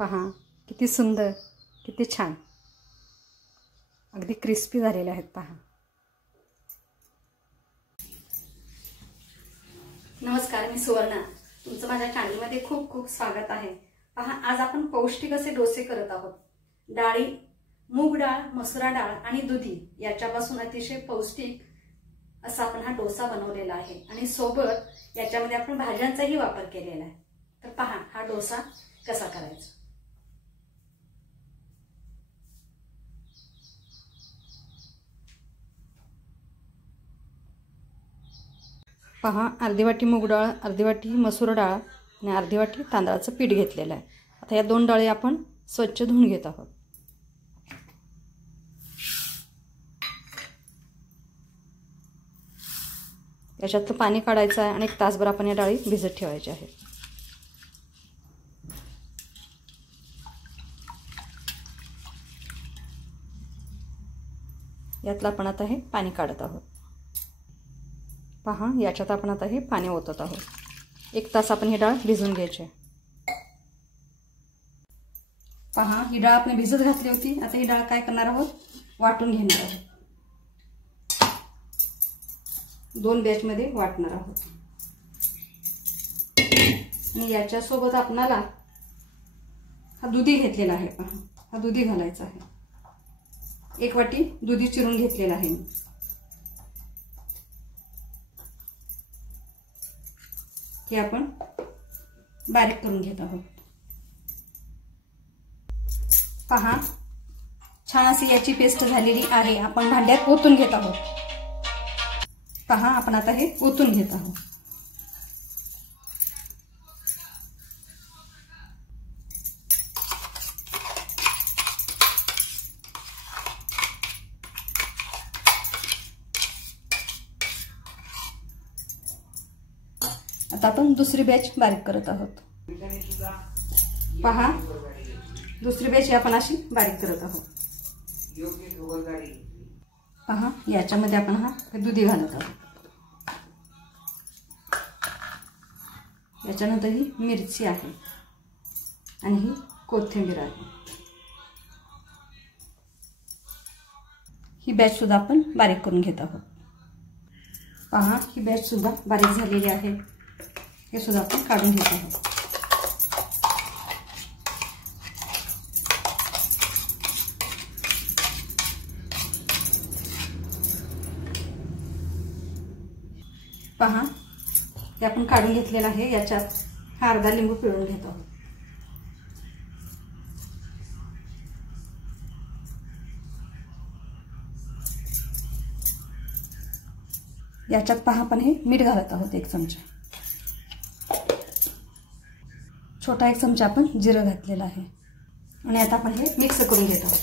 पहा किती सुंदर, किती छान, अगदी क्रिस्पी झालेले आहेत पहा। नमस्कार, मी सुवर्णा, तुमचं माझ्या चॅनलमध्ये खूप खूप स्वागत आहे। पहा, आज आपण पौष्टिक असे डोसे करत आहोत। डाळी, मूग डाळ, मसुरा डाळ आणि दुधी याच्यापासून अतिशय पौष्टिक असा आपण हा डोसा बनवलेला आहे आणि सोबत याच्यामध्ये आपण भाज्यांचाही वापर केलेला आहे। तर पहा हा डोसा कसा करायचा। पहा, अर्धी वाटी मूग डाळ, अर्धी वाटी मसूर डाळ आणि अर्धी वाटी तांदळाचं पीठ घेतलेलं आहे। आता या दोन डाळी आपण स्वच्छ धुवून घेत आहोत। याच्यातलं पाणी काढायचं आहे आणि 1 तासभर आपण या डाळी भिजत ठेवायच्या आहेत। यातलं आपण आता हे पाणी काढत आहोत। पहा, याच्यात आपण आता हे पाणी ओतत आहोत। 1 तास आपण ही डाळ भिजवून घ्यायची। पहा, ही डाळ आपण भिजत घातली होती। आता ही डाळ काय करणार आहोत, वाटून घेणार आहोत। 2 बॅचमध्ये वाटणार आहोत आणि याच्या सोबत आपणाला हा दुधी घेतलेला आहे। पहा, हा दुधी घालायचा आहे। 1 वाटी दुधी चिरून घेतलेला आहे। हे आपण बारीक करून घेत आहोत। पहा, छान अशी याची पेस्ट झालेली आहे। आपण भांड्यात ओतून घेत आहोत। पहा, आपण आता हे ओतून घेत आहोत। आता आपण दुसरी बॅच बारीक करत आहोत। पहा, दुसरी बॅच आपण अशी बारीक करत आहोत। पहा, याच्यामध्ये आपण हा दुधी घालत आहोत। याच्यानंतर ही मिरची आहे आणि ही कोथिंबीर आहे। ही बॅच सुद्धा आपण बारीक करून घेत आहोत। पहा, ही बॅच सुद्धा बारीक झालेली आहे। हे सुद्धा आपण काढून घेत आहोत। पहा, हे आपण काढून घेतलेलं आहे। याच्यात हा अर्धा लिंबू पिळून घेत आहोत। याच्यात पहा, आपण हे मीठ घालत आहोत 1 चमचा। छोटा 1 चमचा आपण जिरं घातलेलं आहे आणि आता आपण हे मिक्स करून घेत आहोत।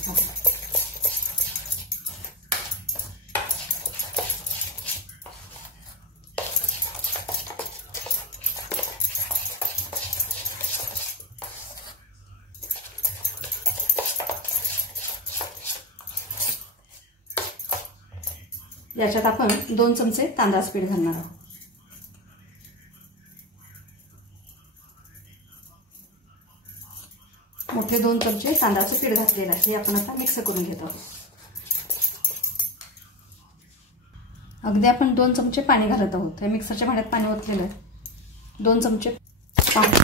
याच्यात आपण 2 चमचे तांदळाचं पीठ घालणार आहोत। मोठे 2 चमचे तांदळाचं पीठ घातलेलं आहे। हे आपण आता मिक्स करून घेत आहोत। अगदी आपण 2 चमचे पाणी घालत आहोत। हे मिक्सरच्या भांड्यात पाणी ओतलेलं आहे। 2 चमचे पाणी।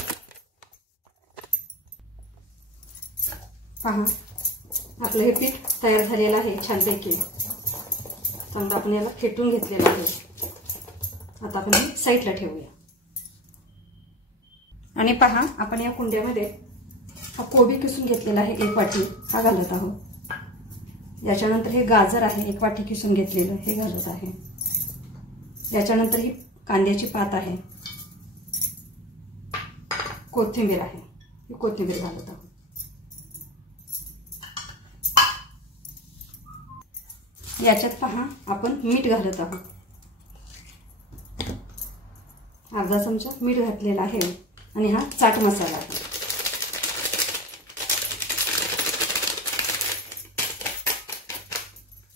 पहा, आपलं हे पीठ तयार झालेलं आहे छानपैकी। चांगलं आपण याला फेटून घेतलेलं आहे। आता आपण हे साईडला ठेवूया आणि पहा, आपण या कुंड्यामध्ये हा कोबी किसून घेतलेला आहे 1 वाटी, हा घालत आहोत। याच्यानंतर हे गाजर आहे 1 वाटी किसून घेतलेलं, हे घालत आहे। याच्यानंतर ही कांद्याची पात आहे, कोथिंबीर आहे, ही कोथिंबीर घालत आहोत। याच्यात पहा, आपण मीठ घालत आहोत। अर्धा चमचा मीठ घातलेला आहे आणि हा चाट मसाला आहे।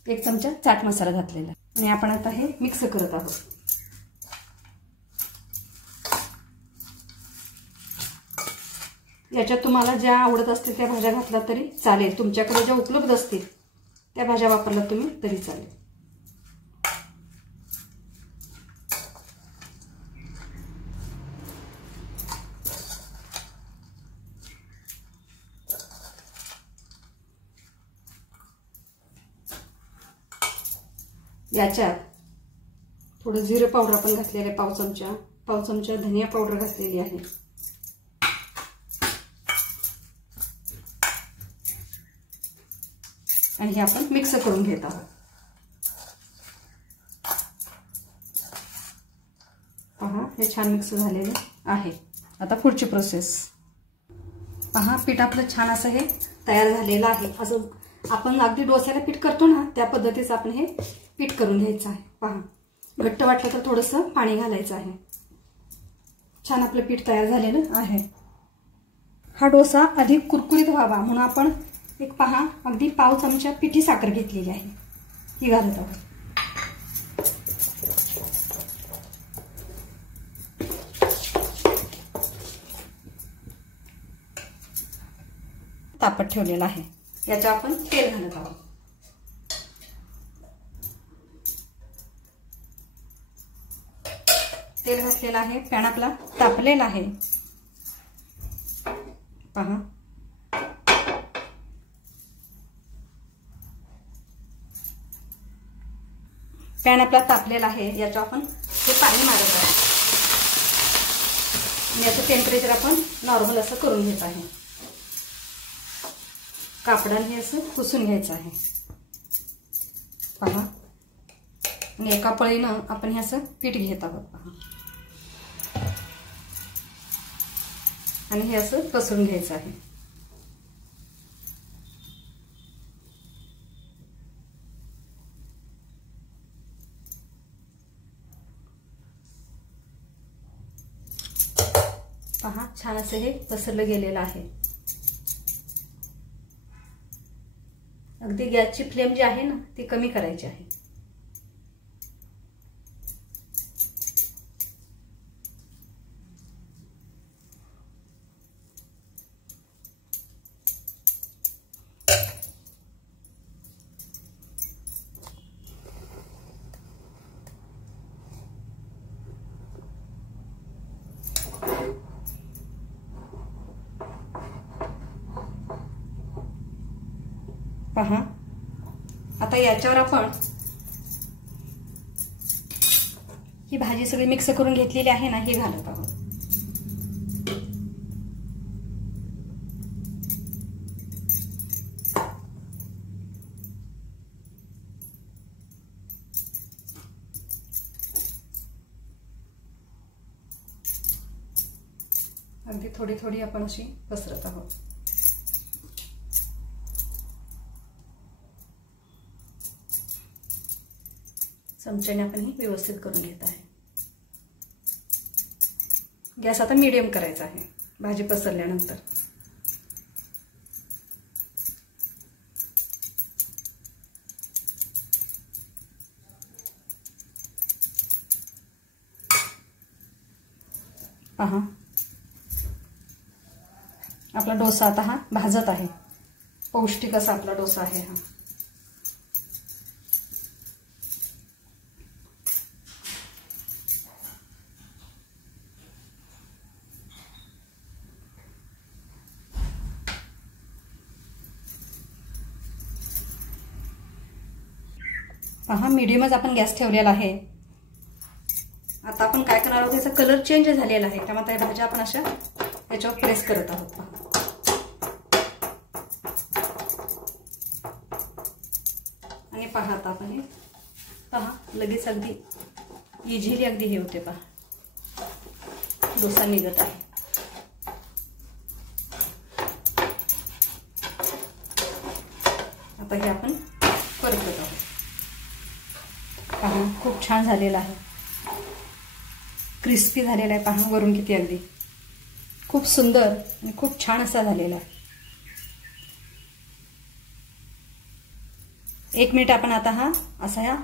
एक चमचा चाट मसाला घातलेला आणि आपण आता हे मिक्स करत आहोत। याच्यात तुम्हाला ज्या आवडत असतील त्या भाज्या घातल्या तरी चालेल, तुमच्याकडे ज्या उपलब्ध असतील त्या भाज्या वापरल्या तुम्ही तरी चालेल. याच्यात थोडं जिरं पावडर आपण घातलेलं आहे, पाव चमचा धनिया पावडर घातलेली आहे. आणि हे आपण मिक्स करून घेत आहोत. पहा हे छान मिक्स झालेले आहे. आता पुढची प्रोसेस पहा. पीठ आपलं छान असं हे तयार झालेलं आहे. असं आपण अगदी डोस्याला पीठ करतो ना त्या पद्धतीचं आपण हे पीठ करून घ्यायचं आहे. पहा घट्ट वाटलं तर थोडंसं पाणी घालायचं आहे. छान आपलं पीठ तयार झालेलं आहे. हा डोसा अधिक कुरकुरीत व्हावा म्हणून आपण एक पहा अगदी पाव चमचा पिठी साखर घेतलेली आहे, ही घालत आहोत. तापत ठेवलेला आहे. याच्या आपण तेल घालत आहोत. तेल घातलेलं आहे. पॅन आपला तापलेला आहे. पहा पॅन आपला तापलेला आहे. याच्या आपण हे पाणी मारत आहोत. याचं टेम्परेचर आपण नॉर्मल असं करून घ्यायचं आहे. कापडाने हे असं पुसून घ्यायचं आहे. पहा आणि एका पळीनं आपण हे असं पीठ घेत आहोत. पहा आणि हे असं पसरून घ्यायचं आहे. पहा छान असं हे पसरलं गेलेलं आहे. अगदी गॅसची फ्लेम जी आहे ना ती कमी करायची आहे. पहा आता याच्यावर आपण ही भाजी सगळी मिक्स करून घेतलेली आहे ना, हे घालत आहोत. अगदी थोडी थोडी आपण अशी पसरत आहोत. चमच्याने आपण ही व्यवस्थित करून घेत आहे. गॅस आता मीडियम करायचा आहे भाजी पसरल्यानंतर. पहा आपला डोसा आता हा भाजत आहे. पौष्टिक असा आपला डोसा आहे हा. पहा मीडियमच आपण गॅस ठेवलेला आहे. आता आपण काय करणार आहोत, त्याचा कलर चेंज झालेला आहे त्यामुळे त्या भाज्या आपण अशा याच्यावर प्रेस करत आहोत. आणि पहा आता आपण हे पहा लगेच अगदी इझिली अगदी हे होते. पहा डोसा निघत आहे. आता हे आपण परतत आहोत. पहा खूप छान झालेला आहे. क्रिस्पी झालेला आहे. पहा वरून किती अगदी खूप सुंदर आणि खूप छान असा झालेला आहे. 1 मिनिट आपण आता हा असा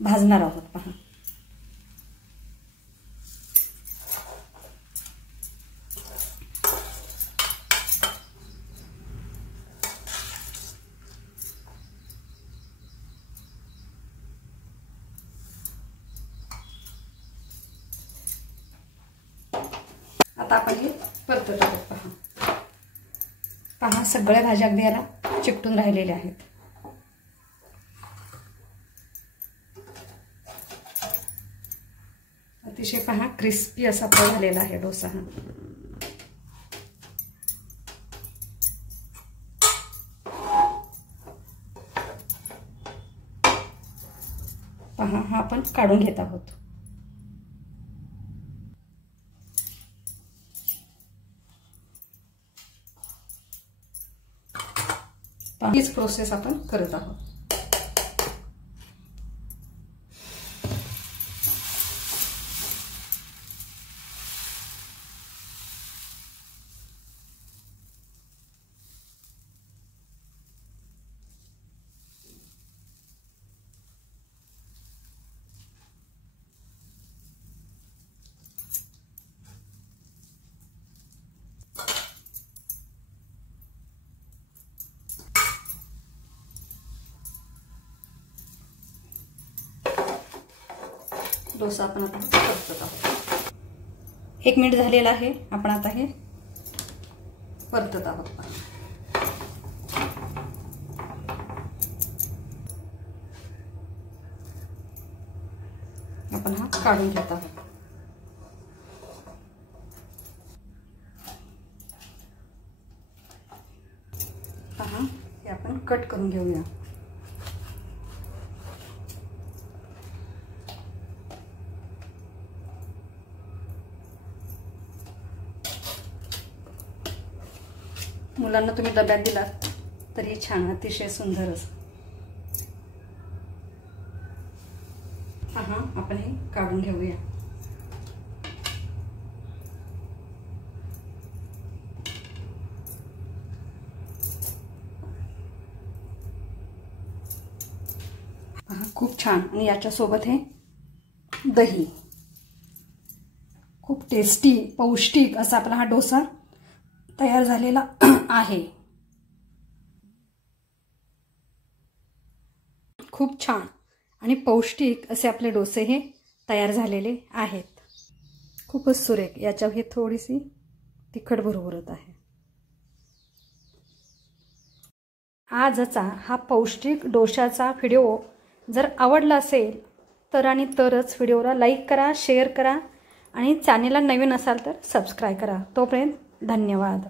भाजणार आहोत. पहा आता आपण हे परतत आहोत. पहा पहा सगळ्या भाज्या अगदी याला चिकटून राहिलेल्या आहेत. अतिशय पहा क्रिस्पी असा झालेला आहे डोसा हा. पहा हा आपण काढून घेत आहोत. हीच प्रोसेस आपण करत आहोत. डोसा आपण आता परतत आहोत. 1 मिनिट झालेला आहे. आपण आता हे परतत आहोत. आपण हा काढून घेत आहोत. पहा हे आपण कट करून घेऊया. मुलांना तुम्ही डब्यात दिलात तरी छान, अतिशय सुंदरच. पहा आपण हे काढून घेऊया. पहा खूप छान. आणि याच्यासोबत हे दही. खूप टेस्टी पौष्टिक असा आपला हा डोसा तयार झालेला आहे. खूप छान आणि पौष्टिक असे आपले डोसे हे तयार झालेले आहेत. खूपच सुरेख. याच्यावर हे थोडीशी तिखट भरभरत आहे. आजचा हा पौष्टिक डोशाचा व्हिडिओ जर आवडला असेल तर आणि तरच व्हिडिओला लाईक करा, शेअर करा आणि चॅनेलला नवीन असाल तर सबस्क्राईब करा. तोपर्यंत धन्यवाद.